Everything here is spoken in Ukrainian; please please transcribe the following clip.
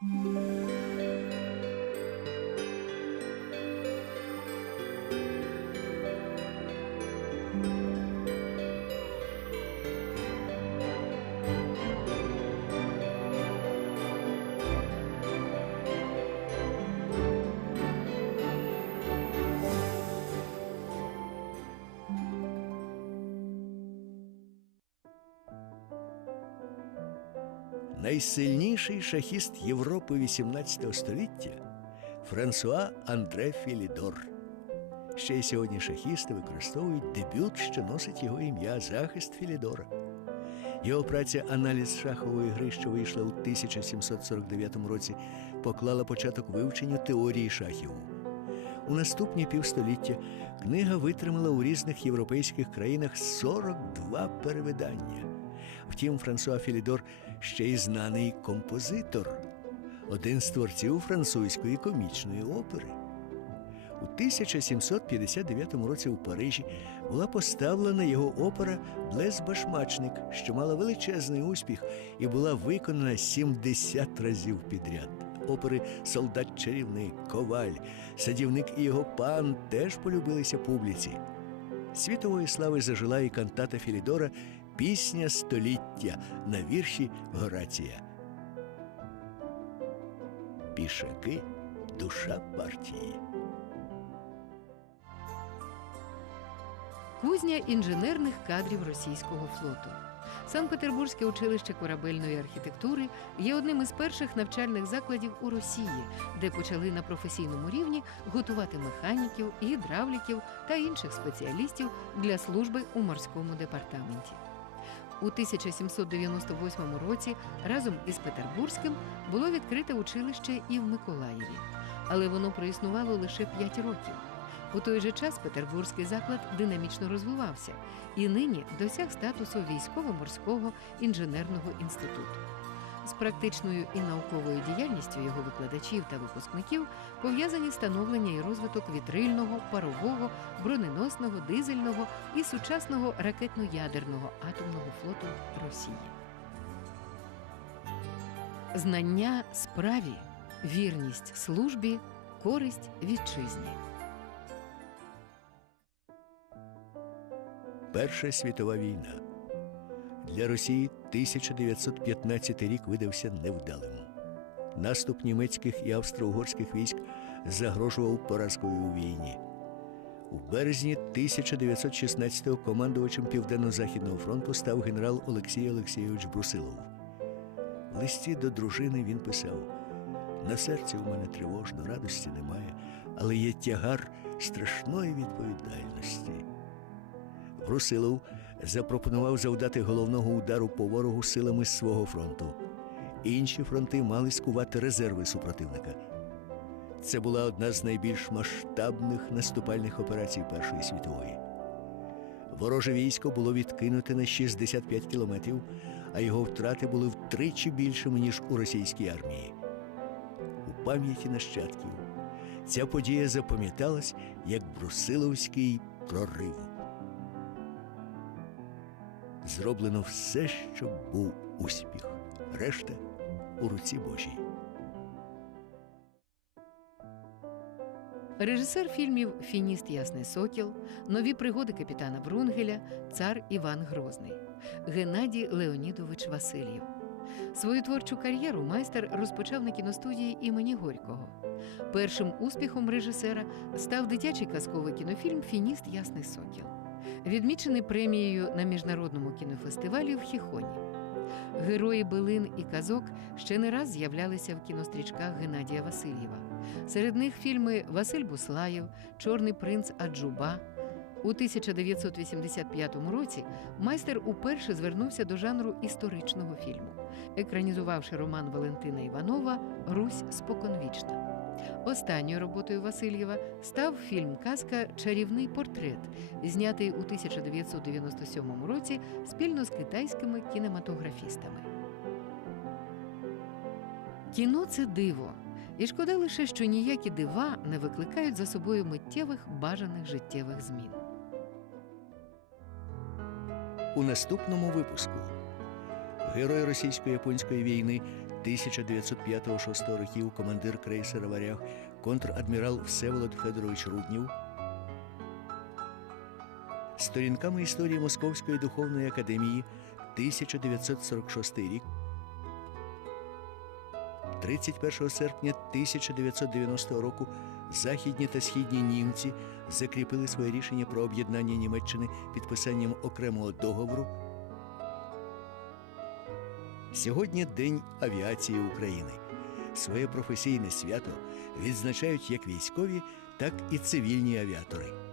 Música Найсильніший шахіст Європи XVIII століття Франсуа Андре Філідор. Ще й сьогодні шахісти використовують дебют, що носить його ім'я захист Філідора. Його праця Аналіз шахової гри, що вийшла у 1749 році, поклала початок вивченню теорії шахів. У наступні півстоліття книга витримала у різних європейських країнах 42 перевидання. Втім, Франсуа Філідор ще й знаний композитор, один з творців французької комічної опери. У 1759 році у Парижі була поставлена його опера Блес Башмачник, що мала величезний успіх і була виконана 70 разів підряд. Опери Солдат чарівник, Коваль, Садівник і його пан теж полюбилися публіці. Світової слави зажила і кантата Філідора Пісня століття на вірші Горація. Пішаки душа партії. Кузня інженерних кадрів російського флоту. Санкт-Петербурзьке училище корабельної архітектури є одним із перших навчальних закладів у Росії, де почали на професійному рівні готувати механіків, гідравліків та інших спеціалістів для служби у морському департаменті. У 1798 році разом із Петербурзьким було відкрите училище і в Миколаєві, але воно проіснувало лише 5 років. У той же час Петербурзький заклад динамічно розвивався і нині досяг статусу військово-морського інженерного інституту. З практичною і науковою діяльністю його викладачів та випускників пов'язані становлення і розвиток вітрильного, парового, броненосного, дизельного і сучасного ракетно-ядерного атомного флоту Росії. Знання справі, вірність службі, користь вітчизні. Перша світова війна. Для Росії 1915 рік видався невдалим. Наступ німецьких і австро-угорських військ загрожував поразкою у війні. У березні 1916-го командувачем Південно-Західного фронту став генерал Олексій Олексійович Брусилов. В листі до дружини він писав: на серці у мене тривожно, радості немає, але є тягар страшної відповідальності. Брусилов запропонував завдати головного удару по ворогу силами свого фронту. Інші фронти мали скувати резерви супротивника. Це була одна з найбільш масштабних наступальних операцій Першої світової. Вороже військо було відкинуте на 65 кілометрів, а його втрати були втричі більшими, ніж у російській армії. У пам'яті нащадків ця подія запам'яталась як Брусиловський прорив зроблено все, щоб був успіх. Решта у руці Божій. Режисер фільмів Фініст Ясний Сокіл, Нові пригоди капітана Врунгеля, Цар Іван Грозний, Геннадій Леонідович Васильєв. Свою творчу кар'єру майстер розпочав на кіностудії імені Горького. Першим успіхом режисера став дитячий казковий кінофільм Фініст Ясний Сокіл, відмічений премією на міжнародному кінофестивалі в Хіхоні. Герої билин і казок ще не раз з'являлися в кінострічках Геннадія Васильєва. Серед них фільми Василь Буслаєв, Чорний принц Аджуба. У 1985 році майстер уперше звернувся до жанру історичного фільму, екранізувавши роман Валентина Іванова Русь споконвічна. Останньою роботою Васильєва став фільм Казка Чарівний портрет, знятий у 1997 році спільно з китайськими кінематографістами. Кіно це диво. І шкода лише, що ніякі дива не викликають за собою миттєвих бажаних життєвих змін. У наступному випуску герой російсько-японської війни 1905-6 років командир крейсера Варяг, контр-адмірал Всеволод Федорович Руднів. Сторінками історії Московської духовної академії 1946 рік. 31 серпня 1990 року західні та східні німці закріпили своє рішення про об'єднання Німеччини підписанням окремого договору. Сьогодні День авіації України. Своє професійне свято відзначають як військові, так і цивільні авіатори.